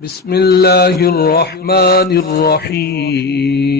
بسم الله الرحمن الرحيم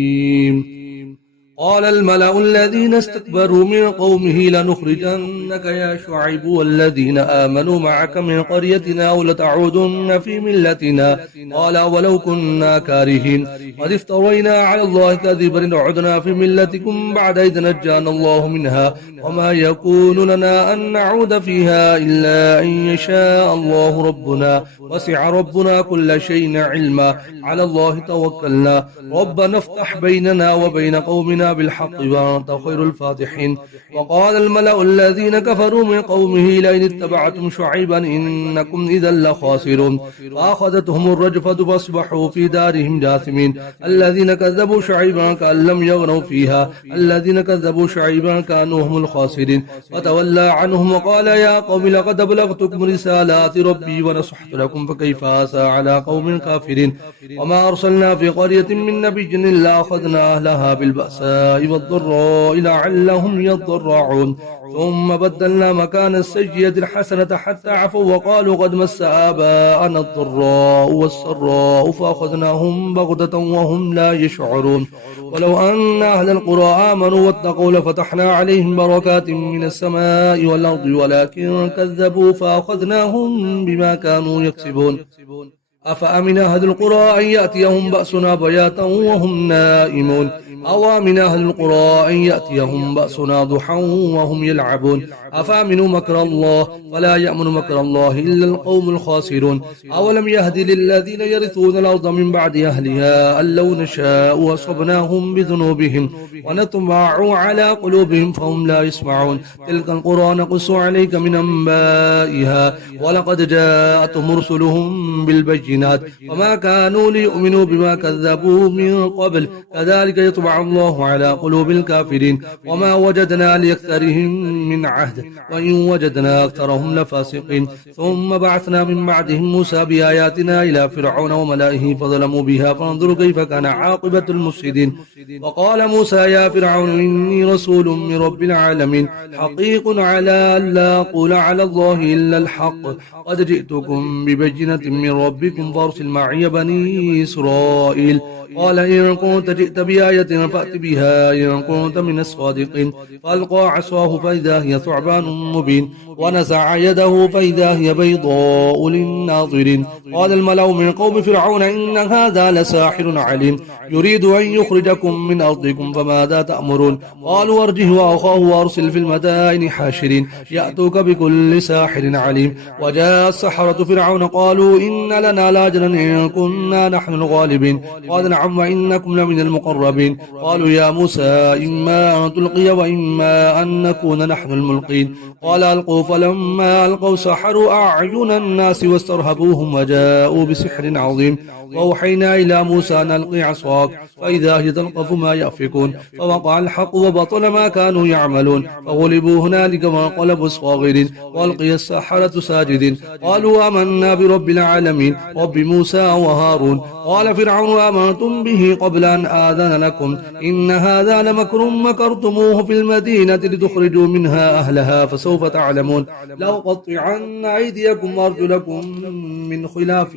قال الملأ الذين استكبروا من قومه لنخرجنك يا شعيب والذين آمنوا معك من قريتنا أو لتعودن في ملتنا قال ولو كنا كارهين قد افترينا على الله كذبا عدنا في ملتكم بعد إذ نجانا الله منها وما يكون لنا أن نعود فيها إلا أن يشاء الله ربنا وسع ربنا كل شيء علما على الله توكلنا ربنا افتح بيننا وبين قومنا بالحق وأنت خير الفاتحين وقال الملأ الذين كفروا من قومه لئن اتبعتم شعيبا إنكم إذا لخاسرون فأخذتهم الرجفة فاصبحوا في دارهم جاثمين الذين كذبوا شعيبا كأن لم يغنوا فيها الذين كذبوا شعيبا كانوا هم الخاسرين فتولى عنهم وقال يا قوم لقد أبلغتكم رسالات ربي ونصحت لكم فكيف آسى على قوم كافرين وما أرسلنا في قرية من نبي إلا أخذنا أهلها بالبأساء والضراء لعلهم يضرعون ثم بدلنا مكان السيئة الحسنة حتى عفوا وقالوا قد مس آباءنا الضراء والسراء فأخذناهم بغتة وهم لا يشعرون ولو أن أهل القرى آمنوا واتقوا لفتحنا عليهم بركات من السماء والأرض ولكن كذبوا فأخذناهم بما كانوا يكسبون أفأمن أهل القرى أن يأتيهم بأسنا بياتا وهم نائمون أو أمن أهل القرى أن يأتيهم بأسنا ضحى وهم يلعبون أفأمنوا مكر الله فلا يأمن مكر الله إلا القوم الخاسرون أولم يهد للذين يرثون الأرض من بعد أهلها أن لو نشاء أصبناهم بذنوبهم ونطبع على قلوبهم فهم لا يسمعون تلك القرى نقص عليك من أنبائها ولقد جاءتهم رسلهم بالبينات وما كانوا ليؤمنوا بما كذبوا من قبل كذلك يطبع الله على قلوب الكافرين وما وجدنا لأكثرهم من عهد وإن وجدنا أكثرهم لفاسقين ثم بعثنا من بعدهم موسى بآياتنا إلى فرعون وملئه فظلموا بها فانظروا كيف كان عاقبة المفسدين وقال موسى يا فرعون إني رسول من رب العالمين حقيق على أن لا أقول على الله إلا الحق قد جئتكم ببينة من ربكم فارسل معي بني إسرائيل قال إن كنت جئت بآية فأت بها إن كنت من الصادقين فألقى عصاه فإذا هي ثعبان مبين ونزع يده فإذا هي بيضاء للناظرين قال الملأ من قوم فرعون إن هذا لساحر عليم يريد أن يخرجكم من أرضكم فماذا تأمرون قالوا ارجه وأخاه وأرسل في المدائن حاشرين يأتوك بكل ساحر عليم وجاء السحرة فرعون قالوا إن لنا لاجرا إن كنا نحن الغالبين قال نعم وإنكم لمن المقربين قالوا يا موسى إما أن تلقي وإما أن نكون نحن الملقين قال ألقوا فلما ألقوا سحروا أعين الناس واسترهبوهم وجاءوا بسحر عظيم وأوحينا إلى موسى أن ألقي عصاك فإذا هي تلقف ما يأفكون فوقع الحق وبطل ما كانوا يعملون فغلبوا هنالك وانقلبوا صاغرين وألقي السحرة ساجدين قالوا آمنا برب العالمين رب موسى وهارون قال فرعون آمنتم به قبل أن آذن لكم إن هذا لمكر مكرتموه في المدينة لتخرجوا منها أهلها فسوف تعلمون لأقطعن أيديكم وأرجلكم من خلاف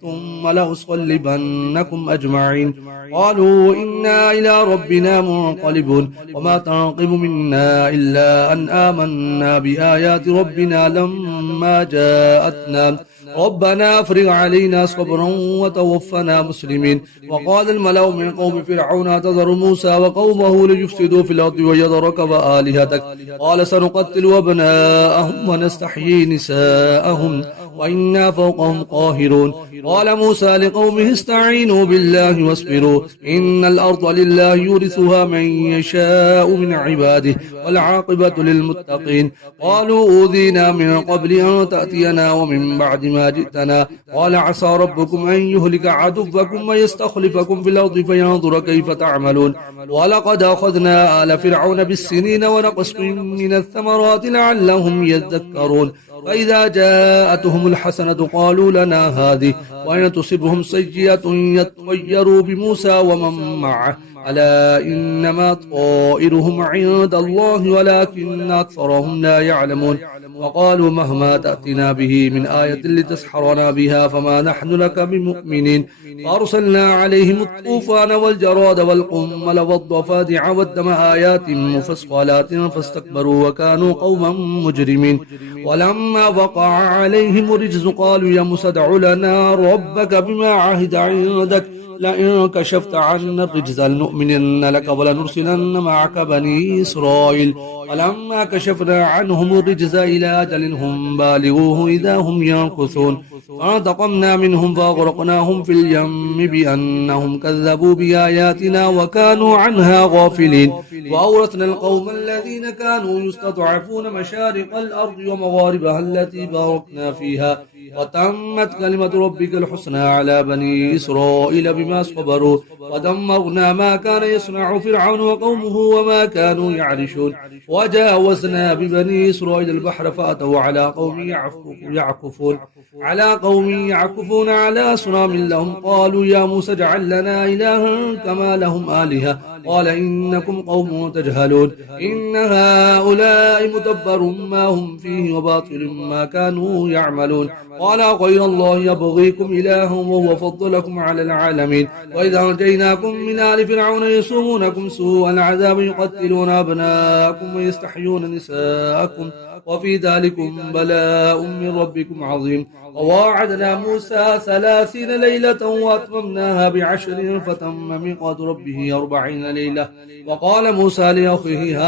ثم لأصلبنكم أجمعين قالوا إنا إلى ربنا منقلبون وما تنقم منا إلا أن آمنا بآيات ربنا لما جاءتنا ربنا أفرغ علينا صبرا وتوفنا مسلمين وقال الملأ من قوم فرعون تذر موسى وقومه ليفسدوا في الأرض ويذرك وآلهتك قال سنقتل أبناءهم ونستحيي نساءهم وإنا فوقهم قاهرون قال موسى لقومه استعينوا بالله واصبروا إن الأرض لله يورثها من يشاء من عباده والعاقبة للمتقين قالوا أوذينا من قبل أن تأتينا ومن بعد ما جئتنا قال عسى ربكم أن يهلك عدوكم ويستخلفكم في الأرض فينظر كيف تعملون ولقد أخذنا آل فرعون بالسنين ونقص من الثمرات لعلهم يذكرون فإذا جاءتهم الحسنة قالوا لنا هذه وإن تصبهم سيئة يطيروا بموسى ومن معه ألا إنما طائرهم عند الله ولكن أكثرهم لا يعلمون وقالوا مهما تأتنا به من آية لتسحرنا بها فما نحن لك بمؤمنين فأرسلنا عليهم الطوفان والجراد والقمل والضفادع والدم آيات مفصلات فاستكبروا وكانوا قوما مجرمين ولما وقع عليهم الرجز قالوا يا موسى ادع لنا ربك بما عهد عندك لئن كشفت عنا الرجز لنؤمنن لك ولنرسلن معك بني إسرائيل فلما كشفنا عنهم الرجز إلى أجل هم بالغوه إذا هم ينكثون فانتقمنا منهم فأغرقناهم في اليم بأنهم كذبوا بآياتنا وكانوا عنها غافلين وأورثنا القوم الذين كانوا يستضعفون مشارق الأرض ومغاربها التي باركنا فيها وتمت كلمة ربك الحسنى على بني إسرائيل بما صبروا ودمرنا ما كان يصنع فرعون وقومه وما كانوا يعرشون وجاوزنا ببني إسرائيل البحر فأتوا على قوم يعكفون على صنام لهم قالوا يا موسى اجعل لنا إلها كما لهم آلهة قال إنكم قوم تجهلون إن هؤلاء متبر ما هم فيه وباطل ما كانوا يعملون قال غير الله يبغيكم إلها وهو فضلكم على العالمين وإذا نجيناكم من آل فرعون يسومونكم سوء العذاب يقتلون أبناءكم ويستحيون نساءكم وفي ذلكم بلاء من ربكم عظيم وواعدنا موسى 30 ليلة وأتممناها ب10 فتم ميقات ربه 40 ليلة وقال موسى لأخيه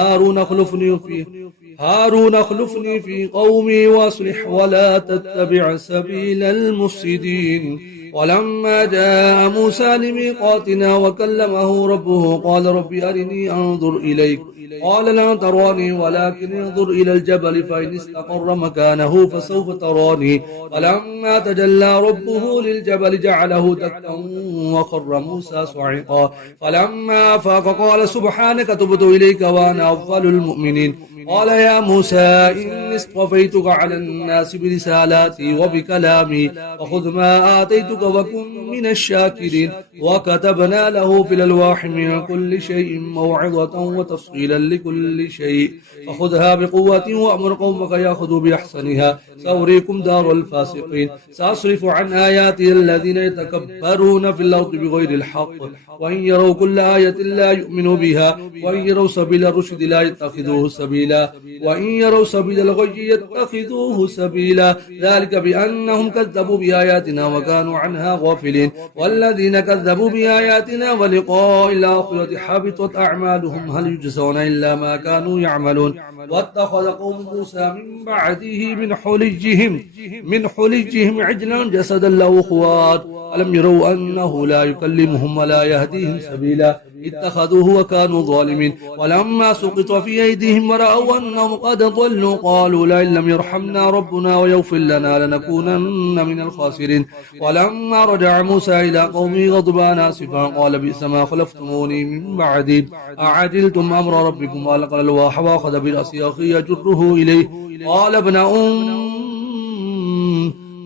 هارون اخلفني في قومي واصلح ولا تتبع سبيل المفسدين ولما جاء موسى لميقاتنا وكلمه ربه قال رب أرني أنظر إليك قال لا تراني ولكن انظر إلى الجبل فإن استقر مكانه فسوف تراني فلما تجلى ربه للجبل جعله دكا وخر موسى صعقا فلما أفاق قال سبحانك تبت إليك وأنا أفضل المؤمنين قال يا موسى إني اصطفيتك على الناس برسالاتي وبكلامي فخذ ما آتيتك وكن من الشاكرين وكتبنا له في الألواح من كل شيء موعظة وتفصيلا لكل شيء فخذها بقوة وأمر قومك يأخذوا بأحسنها سأريكم دار الفاسقين سأصرف عن آياتي الذين يتكبرون في الأرض بغير الحق وإن يروا كل آية لا يؤمنوا بها وإن يروا سبيل الرشد لا يتخذوه سبيلا وإن يروا سبيل الغي يتخذوه سبيلا ذلك بأنهم كذبوا بآياتنا وكانوا عنها غافلين والذين كذبوا بآياتنا ولقاء الآخرة حبطت أعمالهم هل يجزون إلا ما كانوا يعملون واتخذ قوم موسى من بعده من حلجهم عجلا جسدا له خوات ألم يروا أنه لا يكلمهم ولا يهديهم سبيلا اتخذوه وكانوا ظالمين ولما سقط في أيديهم ورأوا أنهم قد ضلوا قالوا لئن لم يرحمنا ربنا ويغفر لنا لنكونن من الخاسرين ولما رجع موسى إلى قومه غضبان آسفا قال بئس ما خلفتموني من بعدي أعجلتم أمر ربكم وألقى الألواح وأخذ برأس أخيه يجره إليه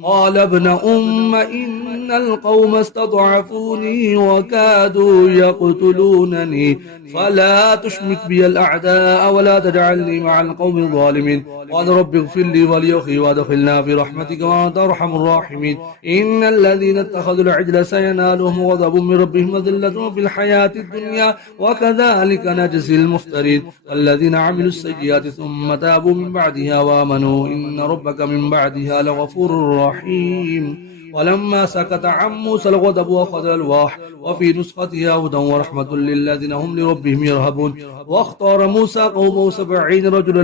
قال ابن أم إن القوم استضعفوني وكادوا يقتلونني فلا تشمت بي الأعداء ولا تجعلني مع القوم الظالمين قال رب اغفر لي ولأخي وادخلنا في رحمتك وأنت أرحم الراحمين إن الذين اتخذوا العجل سينالهم غضب من ربهم وذلة في الحياة الدنيا وكذلك نجزي المفترين الذين عملوا السيئات ثم تابوا من بعدها وآمنوا إن ربك من بعدها لغفور رحيم ولما سكت عن موسى الغضب أخذ الألواح وفي نسختها هدى ورحمة للذين هم لربهم يرهبون واختار موسى قومه 70 رجلا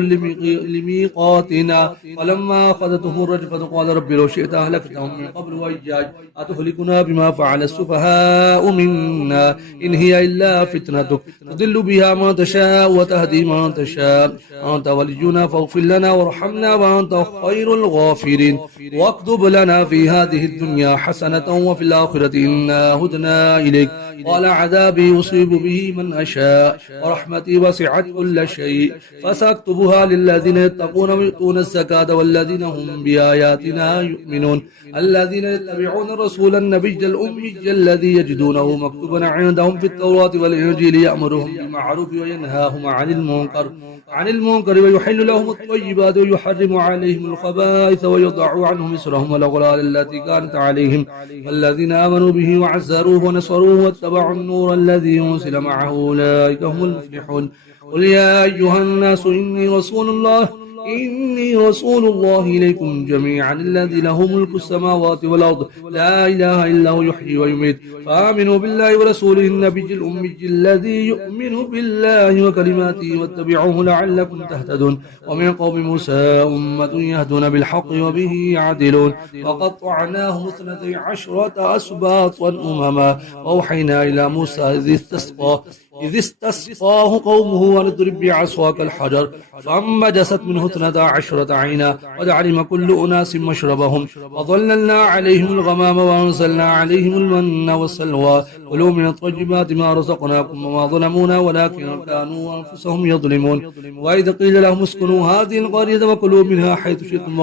لميقاتنا فلما أخذتهم الرجفة قال رب لو شئت أهلكتهم من قبل وإياي أتهلكنا بما فعل السفهاء منا إن هي إلا فتنتك تضل بها من تشاء وتهدي من تشاء أنت ولينا فاغفر لنا وارحمنا وأنت خير الغافرين واكتب لنا في هذه الدنيا حسنة وفي الآخرة إنا هدنا إليك قال عذابي يصيب به من أشاء ورحمتي وسعت كل شيء فسأكتبها للذين يتقون ويؤتون الزكاة والذين هم بآياتنا يؤمنون الذين يتبعون الرسول النبي الأمي الذي يجدونه مكتوبا عندهم في التوراة والإنجيل يأمرهم بالمعروف وينهاهم عن المنكر ويحل لهم الطيبات ويحرم عليهم الخبائث ويضع عنهم إسرهم والأغلال التي كانت عليهم الذين آمنوا به وعزروه ونصروه واتبعوا النور الذي أنزل معه أولئك هم المفلحون قل يا أيها الناس إني رسول الله إليكم جميعا الذي له ملك السماوات والأرض لا إله إلا هو يحيي ويميت فآمنوا بالله ورسوله النبي الأمي الذي يؤمن بالله وكلماته واتبعوه لعلكم تهتدون ومن قوم موسى أمة يهدون بالحق وبه يعدلون وقطعناهم 12 أسباطا أمما وأوحينا إلى موسى إذ استسقاه قومه أن اضرب بعصاك الحجر فانبجست منه 12 عينا قد علم كل أناس مشربهم وظللنا عليهم الغمام وأنزلنا عليهم المن والسلوى كلوا من الطيبات ما رزقناكم وما ظلمونا ولكن كانوا أنفسهم يظلمون وإذ قيل لهم اسكنوا هذه القرية وكلوا منها حيث شئتم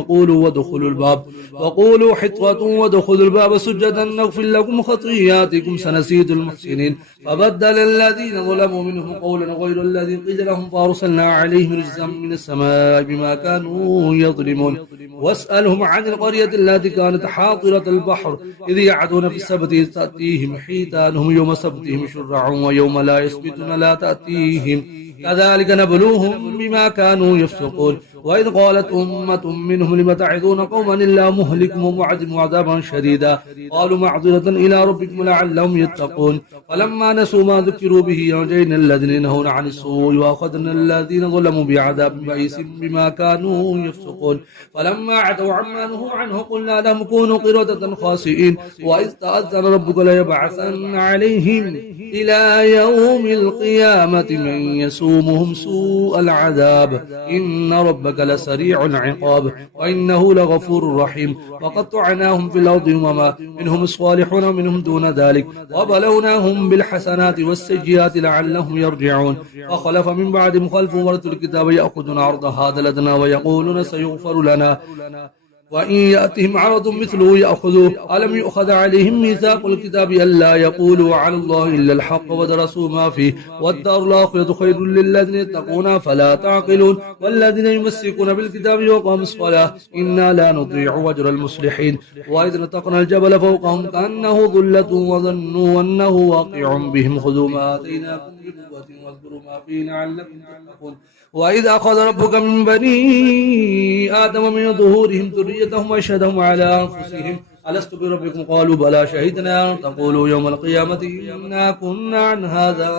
وقولوا حطة وادخلوا الباب سجدا نغفر لكم خطيئاتكم سنزيد المحسنين فبدل الذين ظلموا منهم قولا غير الذي قيل لهم فأرسلنا عليهم رجزا من السماء بما كانوا يظلمون واسألهم عن القرية التي كانت حاضرة البحر إذ يعدون في السبت تأتيهم حيتانهم يوم سبتهم شرعا ويوم لا يسبتون لا تأتيهم كذلك نبلوهم بما كانوا يفسقون وإذ قالت أمة منهم لم تعظون قوما إلا مهلكهم ومعذبهم عذابا شديدا قالوا معذرة إلى ربكم لعلهم يتقون فلما نسوا ما ذكروا به أنجينا الذين ينهون عن السوء وأخذنا الذين ظلموا بعذاب بئيس بما كانوا يفسقون فلما عتوا عما نهوا عنه قلنا لهم كونوا قردة خاسئين وإذ تأذن ربك ليبعثن عليهم إلى يوم القيامة من يسومهم سوء العذاب إن ربك لسريع العقاب وإنه لغفور رحيم وقطعناهم في الأرض أمما منهم الصالحون ومنهم دون ذلك وبلوناهم بالحسنات والسيئات لعلهم يرجعون وخلف من بعدهم خلف ورثوا الكتاب يأخذون عرض هذا لدنا ويقولون سيغفر لنا وإن يأتهم عرض مثله يأخذوه ألم يؤخذ عليهم ميثاق الكتاب ألا يقولوا على الله إلا الحق ودرسوا ما فيه والدار الآخرة خير للذين يتقون فلا تعقلون والذين يمسكون بالكتاب وقاموا الصلاة إنا لا نضيع أجر المصلحين وإذ نتقنا الجبل فوقهم كأنه ظلة وظنوا أنه واقع بهم خذوا ما آتيناكم بقوة واذكروا ما فيه لعلكم تتقون وإذ أخذ ربك من بني آدم من ظهورهم ذريتهم وأشهدهم على أنفسهم ألست بربكم قالوا بلى شهدنا أن تقولوا يوم القيامة إنا كنا عن هذا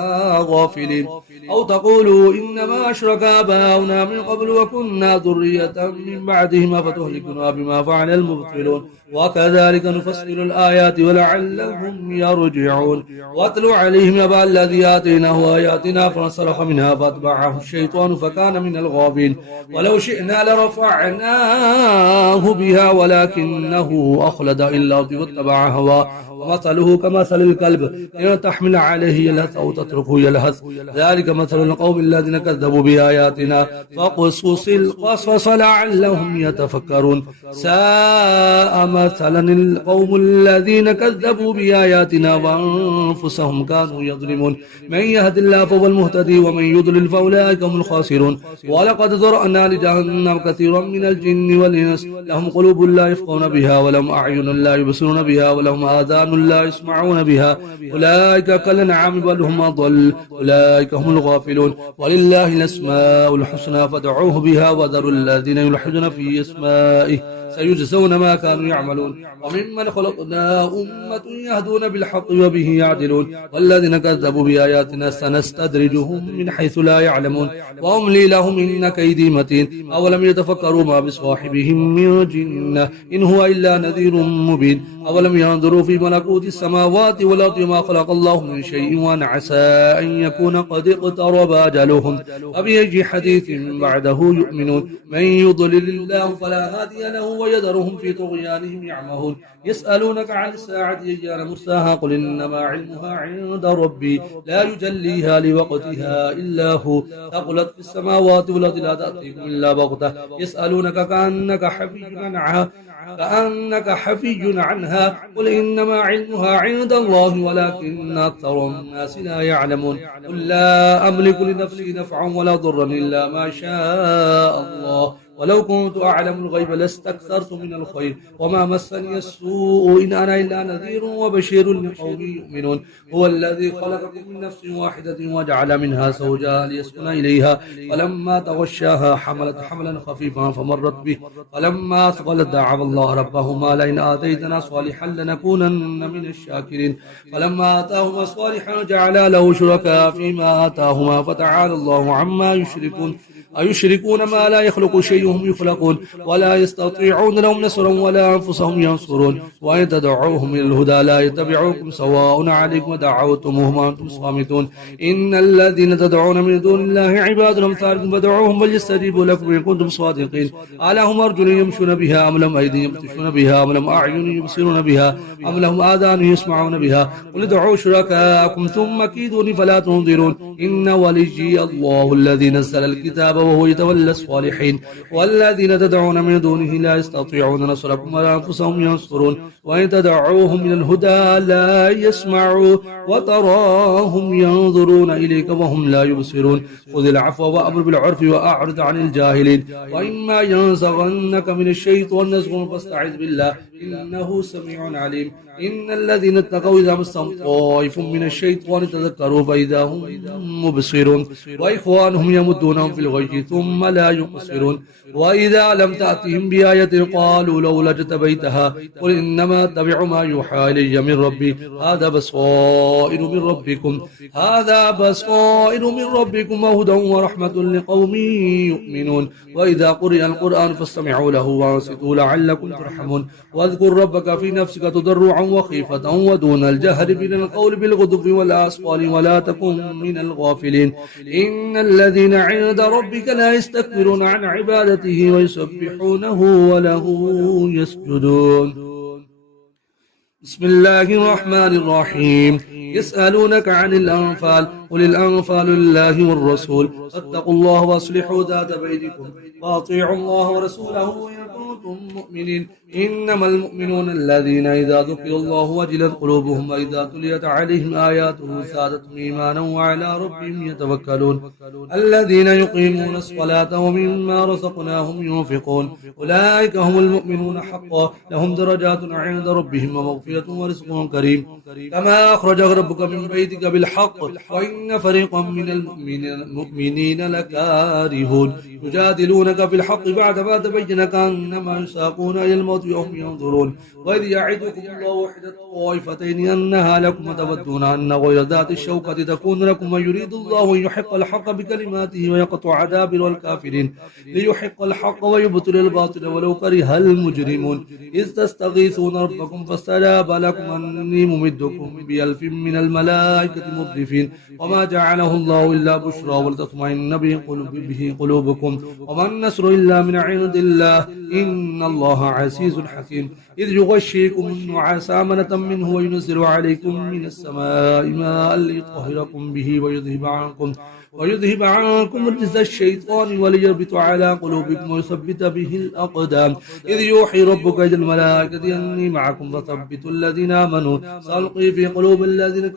غافلين أو تقولوا إنما أشرك آباؤنا من قبل وكنا ذرية من بعدهم فتهلكنا بما فعل المبطلون وكذلك نفصل الآيات ولعلهم يرجعون واتل عليهم نبأ الذي آتيناه آياتنا فانسلخ منها فاتبعه الشيطان فكان من الغابين ولو شئنا لرفعناه بها ولكنه أخلد إلى الأرض واتبع هواه ومثله كمثل الكلب إن تحمل عليه يلهث أو تتركه يلهث ذلك مثل القوم الذين كذبوا بآياتنا فاقصص القصص لعلهم يتفكرون ساء مثلا القوم الذين كذبوا بآياتنا وأنفسهم كانوا يظلمون من يهد الله فهو المهتدي ومن يضلل فأولئك هم الخاسرون ولقد ذرأنا لجهنم كثيرا من الجن والإنس لهم قلوب لا يفقهون بها ولهم أعين لا يبصرون بها ولهم آذان لا يسمعون بها أولئك كالأنعام بل هم أضل أولئك هم الغافلون ولله الأسماء الحسنى فادعوه بها وذروا الذين يلحدون في أسمائه سيجزون ما كانوا يعملون وممن خلقنا أمة يهدون بالحق وبه يعدلون والذين كذبوا بآياتنا سنستدرجهم من حيث لا يعلمون وأملي لهم إن كيدي متين أولم يتفكروا ما بصاحبهم من جنة إن هو إلا نذير مبين أولم ينظروا في ملكوت السماوات والأرض ما خلق الله من شيء وأن عسى أن يكون قد اقترب أجلهم فبأي حديث بعده يؤمنون من يضلل الله فلا هادي له ويذرهم في طغيانهم يعمهون يسألونك عن الساعة أيان مرساها قل إنما علمها عند ربي لا يجليها لوقتها إلا هو ثقلت في السماوات والأرض لا تأتيكم إلا بغتة يسألونك كأنك حفي عنها قل إنما علمها عند الله ولكن أكثر الناس لا يعلمون قل لا أملك لنفسي نفعا ولا ضرا إلا ما شاء الله ولو كنت أعلم الغيب لاستكثرت من الخير وما مسني السوء إن أنا إلا نذير وبشير لقوم يؤمنون هو الذي خلقكم من نفس واحدة وجعل منها زوجها ليسكن إليها فلما تغشاها حملت حملا خفيفا فمرت به فلما أثقلت دعوا الله ربهما لئن آتيتنا صالحا لنكونن من الشاكرين فلما آتاهما صالحا جعلا له شركاء فيما آتاهما فتعالى الله عما يشركون أيشركون ما لا يخلق شيء هم يخلقون ولا يستطيعون لهم نصرا ولا أنفسهم ينصرون وإن تدعوهم إلى الهدى لا يتبعوكم سواء عليكم ودعوتموهم وأنتم صامتون إن الذين تدعون من دون الله عباد أمثالكم فدعوهم فليستجيبوا لكم إن كنتم صادقين ألهم أرجل يمشون بها أم لهم أيدي يبطشون بها أم لهم أعين يبصرون بها أم لهم آذان يسمعون بها قل ادعوا شركاءكم ثم كيدوني فلا تنظرون إن وليي الله الذي نزل الكتاب وهو يتولى الصالحين والذين تدعون من دونه لا يستطيعون نصركم ولا أنفسهم ينصرون وإن تدعوهم إلى الهدى لا يسمعوا وتراهم ينظرون إليك وهم لا يبصرون خذ العفو وأمر بالعرف وأعرض عن الجاهلين وإما ينزغنك من الشيطان نزغ فاستعذ بالله إنه سميع عليم إن الذين اتقوا إذا مسهم طائف من الشيطان تذكروا فإذا هم مبصرون وإخوانهم يمدونهم في الغي ثم لا يقصرون وإذا لم تأتهم بآية قالوا لولا اجتبيتها قل إنما اتبع ما يوحى إلي من ربي هذا بصائر من ربكم وهدى ورحمة لقوم يؤمنون وإذا قرئ القرآن فاستمعوا له وانصتوا لعلكم ترحمون واذكر ربك في نفسك تضرعا وخيفة ودون الجهر من القول بالغدو والآصال ولا تكن من الغافلين إن الذين عند ربك لا يستكبرون عن عبادته ويسبحونه وله يسجدون بسم الله الرحمن الرحيم يسألونك عن الأنفال قل الأنفال لله والرسول فاتقوا الله واصلحوا ذات بينكم وأطيعوا الله ورسوله إن كنتم مؤمنين إنما المؤمنون الذين إذا ذكر الله وجلت قلوبهم وإذا تليت عليهم آياته زادتهم إيمانا وعلى ربهم يتوكلون الذين يقيمون الصلاة ومما رزقناهم ينفقون أولئك هم المؤمنون حقا لهم درجات عند ربهم ومغفرة ورزق كريم كما أخرجك ربك من بيتك بالحق وإن فريقا من المؤمنين لكارهون يجادلونك في الحق بعدما تبين كأنما يساقون إلى الموت وهم ينظرون وإذ يعدكم الله إحدى الطائفتين أنها لكم وتودون أن غير ذات الشوكة تكون لكم ويريد الله أن يحق الحق بكلماته ويقطع دابر الكافرين ليحق الحق ويبطل الباطل ولو كره المجرمون إذ تستغيثون ربكم فاستجاب لكم أني ممدكم ب1000 من الملائكة مردفين وما جعله الله إلا بشرى ولتطمئن به قلوبكم وما النصر إلا من عند الله إن الله عزيز حكيم إذ يغشيكم النعاس أمنة منه وينزل عليكم من السماء ماء ليطهركم به ويذهب عنكم رجز الشيطان وليربط على قلوبكم ويثبت به الأقدام إذ يوحي ربك إلى الملائكة أني معكم فثبتوا الذين آمنوا سألقي في قلوب الذين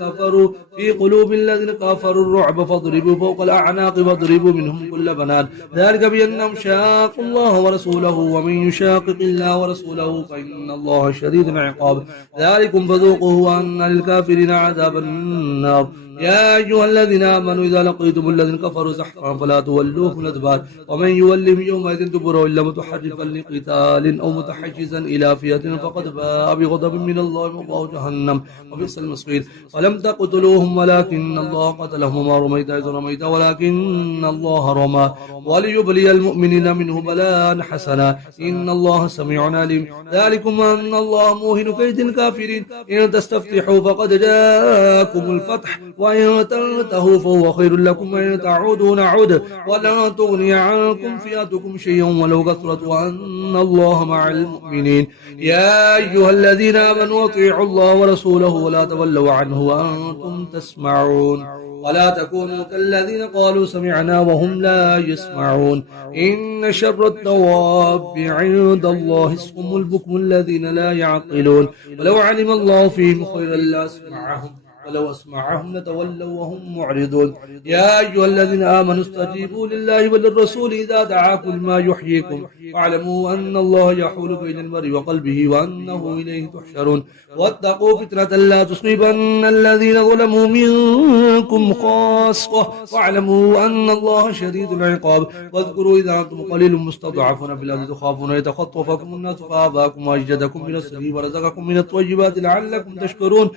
كفروا الرعب فاضربوا فوق الأعناق واضربوا منهم كل بنان ذلك بأنهم شاقوا الله ورسوله ومن يشاقق الله ورسوله فإن الله شديد العقاب ذلكم فذوقوه وأن للكافرين عذاب النار يا أيها الذين آمنوا إذا لقيتم لقيتم الذين كفروا زحفا فلا تولوهم الأدبار ومن يولهم يومئذ دبره إلا متحرفا لقتال أو متحجزا إلى فئة فقد باء بغضب من الله ومأواه جهنم وبئس المصير ولم تقتلوهم ولكن الله قتلهم وما رميت إذ رميت ولكن الله رمى وليبلي المؤمنين منه بلاء حسنا إن الله سميع عليم ذلكم أن الله موهن كيد الكافرين إن تستفتحوا فقد جاءكم الفتح وإن تنتهوا فهو خير لكم وإن تعودوا نعود ولن تغني عنكم فئتكم شيئا ولو كثرت وأن الله مع المؤمنين يا أيها الذين آمنوا أطيعوا الله ورسوله ولا تولوا عنه وأنتم تسمعون ولا تكونوا كالذين قالوا سمعنا وهم لا يسمعون إن شر الدواب عند الله الصم البكم الذين لا يعقلون ولو علم الله فيهم خيرا لأسمعهم ولو أسمعهم لتولوا وهم معرضون يا أيها الذين آمنوا استجيبوا لله وللرسول إذا دعاكم لما يحييكم واعلموا أن الله يحول بين المرء وقلبه وأنه إليه تحشرون واتقوا فتنة لا تصيبن الذين ظلموا منكم خاصة واعلموا أن الله شديد العقاب واذكروا إذا أنتم قليل مستضعفون في الأرض تخافون يتخطفكم الناس فآباكم وأجدكم من السبيل ورزقكم من الطيبات لعلكم تشكرون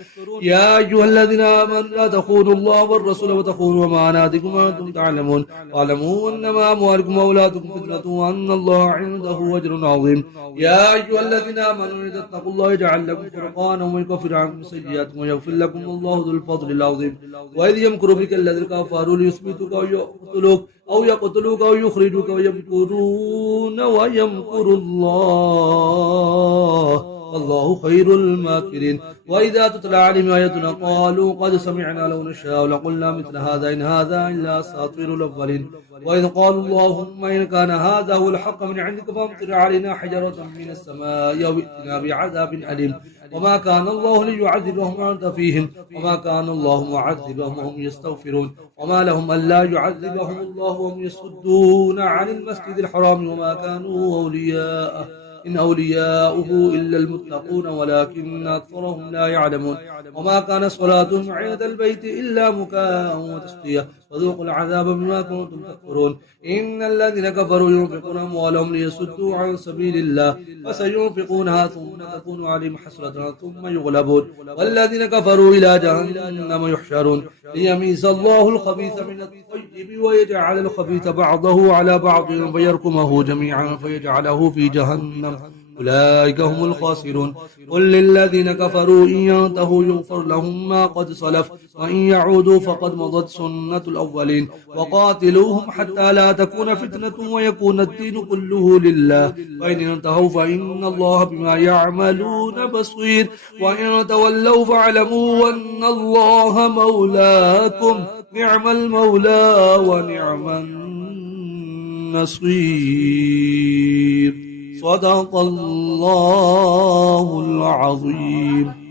يا أيها الذين آمنوا لا تخونوا الله والرسول وتخونوا أماناتكم وأنتم تعلمون واعلموا أنما أموالكم وأولادكم فتنة وأن الله عنده أجر عظيم يا أيها الذين آمنوا إن تتقوا الله يجعل لكم فرقانا ويكفر عنكم سيئاتكم ويغفر لكم الله ذو الفضل العظيم وإذ يمكر بك الذين كفروا ليثبتوك أو يقتلوك أو يخرجوك ويمكرون ويمكر الله والله خير الماكرين وإذا تتلى عليهم آياتنا قالوا قد سمعنا لو نشاء لقلنا مثل هذا إن هذا إلا أساطير الأولين وإذ قالوا اللهم إن كان هذا هو الحق من عندك فامطر علينا حجرة من السماء أو ائتنا بعذاب أليم وما كان الله ليعذبهم وأنت فيهم وما كان الله معذبهم وهم يستغفرون وما لهم ألا يعذبهم الله وهم يصدون عن المسجد الحرام وما كانوا أولياءه إن أولياؤه إلا المتقون ولكن أكثرهم لا يعلمون وما كان صلاتهم عند البيت إلا مكاء وتصدية وذوقوا العذاب بما كنتم تكفرون إن الذين كفروا ينفقون أموالهم ليصدوا عن سبيل الله فسينفقونها ثم تكون عليهم حسرة ثم يغلبون والذين كفروا إلى جهنم يحشرون ليميز الله الخبيث من الطيب ويجعل الخبيث بعضه على بعض فيركمه جميعا فيجعله في جهنم أولئك هم الخاسرون قل للذين كفروا إن ينتهوا يغفر لهم ما قد سلف وإن يعودوا فقد مضت سنة الأولين وقاتلوهم حتى لا تكون فتنة ويكون الدين كله لله وإن انتهوا فإن الله بما يعملون بصير وإن تولوا فاعلموا أن الله مولاكم نعم المولى ونعم النصير صدق الله العظيم.